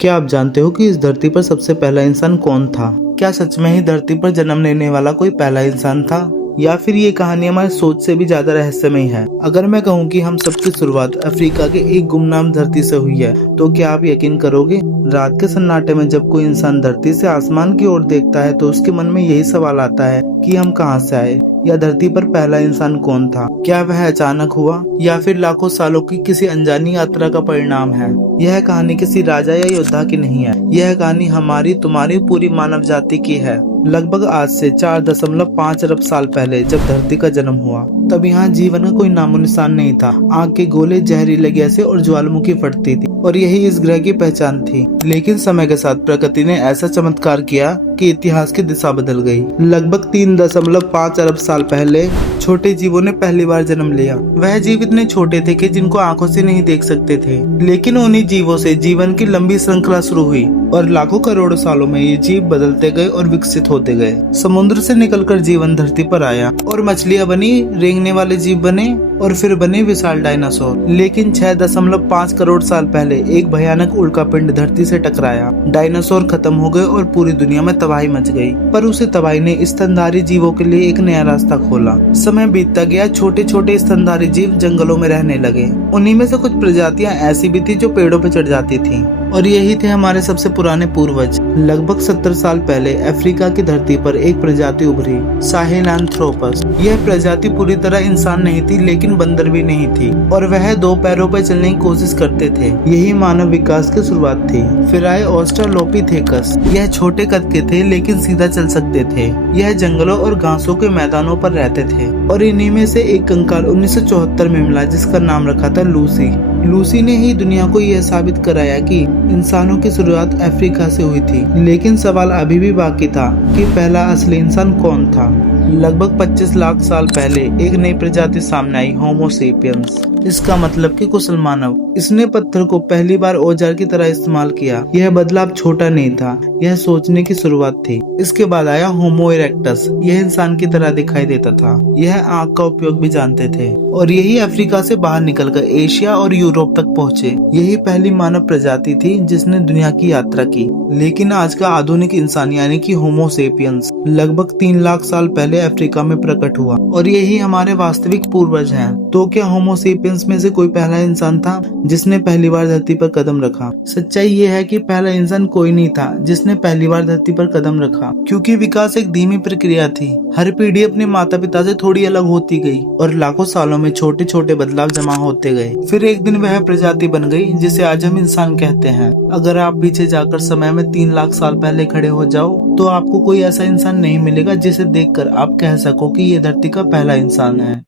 क्या आप जानते हो कि इस धरती पर सबसे पहला इंसान कौन था? क्या सच में ही धरती पर जन्म लेने वाला कोई पहला इंसान था, या फिर ये कहानी हमारी सोच से भी ज्यादा रहस्यमय है? अगर मैं कहूँ कि हम सबकी शुरुआत अफ्रीका के एक गुमनाम धरती से हुई है, तो क्या आप यकीन करोगे? रात के सन्नाटे में जब कोई इंसान धरती से आसमान की ओर देखता है, तो उसके मन में यही सवाल आता है कि हम कहाँ से आए, या धरती पर पहला इंसान कौन था? क्या वह अचानक हुआ, या फिर लाखों सालों की किसी अनजानी यात्रा का परिणाम है? यह कहानी किसी राजा या योद्धा की नहीं है। यह कहानी हमारी तुम्हारी पूरी मानव जाति की है। लगभग आज से 4.5 अरब साल पहले जब धरती का जन्म हुआ, तब यहाँ जीवन का कोई नामो निशान नहीं था। आग के गोले, जहरीले गैसें और ज्वालामुखी फटती थी, और यही इस ग्रह की पहचान थी। लेकिन समय के साथ प्रकृति ने ऐसा चमत्कार किया कि इतिहास की दिशा बदल गई। लगभग 3.5 अरब साल पहले छोटे जीवों ने पहली बार जन्म लिया। वह जीव इतने छोटे थे कि जिनको आंखों से नहीं देख सकते थे, लेकिन उन्हीं जीवों से जीवन की लंबी श्रृंखला शुरू हुई, और लाखों करोड़ों सालों में ये जीव बदलते गए और विकसित होते गए। समुद्र से निकलकर जीवन धरती पर आया, और मछलियां बनी, रेंगने वाले जीव बने, और फिर बने विशाल डायनासोर। लेकिन 6.5 करोड़ साल पहले एक भयानक उल्कापिंड धरती से टकराया। डायनासोर खत्म हो गए और पूरी दुनिया में तबाही मच गई। पर उसी तबाही ने स्तनधारी जीवों के लिए एक नया रास्ता खोला। समय बीतता गया, छोटे छोटे स्तनधारी जीव जंगलों में रहने लगे। उन्हीं में से कुछ प्रजातियां ऐसी भी थी जो पेड़ों पर चढ़ जाती थी, और यही थे हमारे सबसे पुराने पूर्वज। लगभग 70 साल पहले अफ्रीका की धरती पर एक प्रजाति उभरी, साहेलांथ्रोपस। यह प्रजाति पूरी तरह इंसान नहीं थी, लेकिन बंदर भी नहीं थी, और वह 2 पैरों पर चलने की कोशिश करते थे। यही मानव विकास की शुरुआत थी। फिर आए ऑस्ट्रालोपिथेकस। यह छोटे कद के थे, लेकिन सीधा चल सकते थे। यह जंगलों और घासों के मैदानों पर रहते थे, और इन्हीं में से एक कंकाल 1974 में मिला, जिसका नाम रखा था लूसी। लूसी ने ही दुनिया को यह साबित कराया कि इंसानों की शुरुआत अफ्रीका से हुई थी। लेकिन सवाल अभी भी बाकी था कि पहला असली इंसान कौन था। लगभग 25 लाख साल पहले एक नई प्रजाति सामने आई, होमो सेपियंस। इसका मतलब कि कुशल मानव। इसने पत्थर को पहली बार औजार की तरह इस्तेमाल किया। यह बदलाव छोटा नहीं था, यह सोचने की शुरुआत थी। इसके बाद आया होमो इरेक्टस। यह इंसान की तरह दिखाई देता था। यह आंख का उपयोग भी जानते थे, और यही अफ्रीका से बाहर निकलकर एशिया और यूरोप तक पहुंचे। यही पहली मानव प्रजाति थी जिसने दुनिया की यात्रा की। लेकिन आज का आधुनिक इंसान यानी कि होमो सेपियंस लगभग 3 लाख साल पहले अफ्रीका में प्रकट हुआ, और यही हमारे वास्तविक पूर्वज हैं। तो क्या होमो सेपियंस में से कोई पहला इंसान था जिसने पहली बार धरती पर कदम रखा? सच्चाई ये है कि पहला इंसान कोई नहीं था जिसने पहली बार धरती पर कदम रखा, क्योंकि विकास एक धीमी प्रक्रिया थी। हर पीढ़ी अपने माता पिता से थोड़ी अलग होती गई, और लाखों सालों में छोटे छोटे बदलाव जमा होते गए। फिर एक दिन वह प्रजाति बन गई जिसे आज हम इंसान कहते हैं। अगर आप पीछे जाकर समय में 3 लाख साल पहले खड़े हो जाओ, तो आपको कोई ऐसा इंसान नहीं मिलेगा जिसे देखकर आप कह सको कि ये धरती का पहला इंसान है।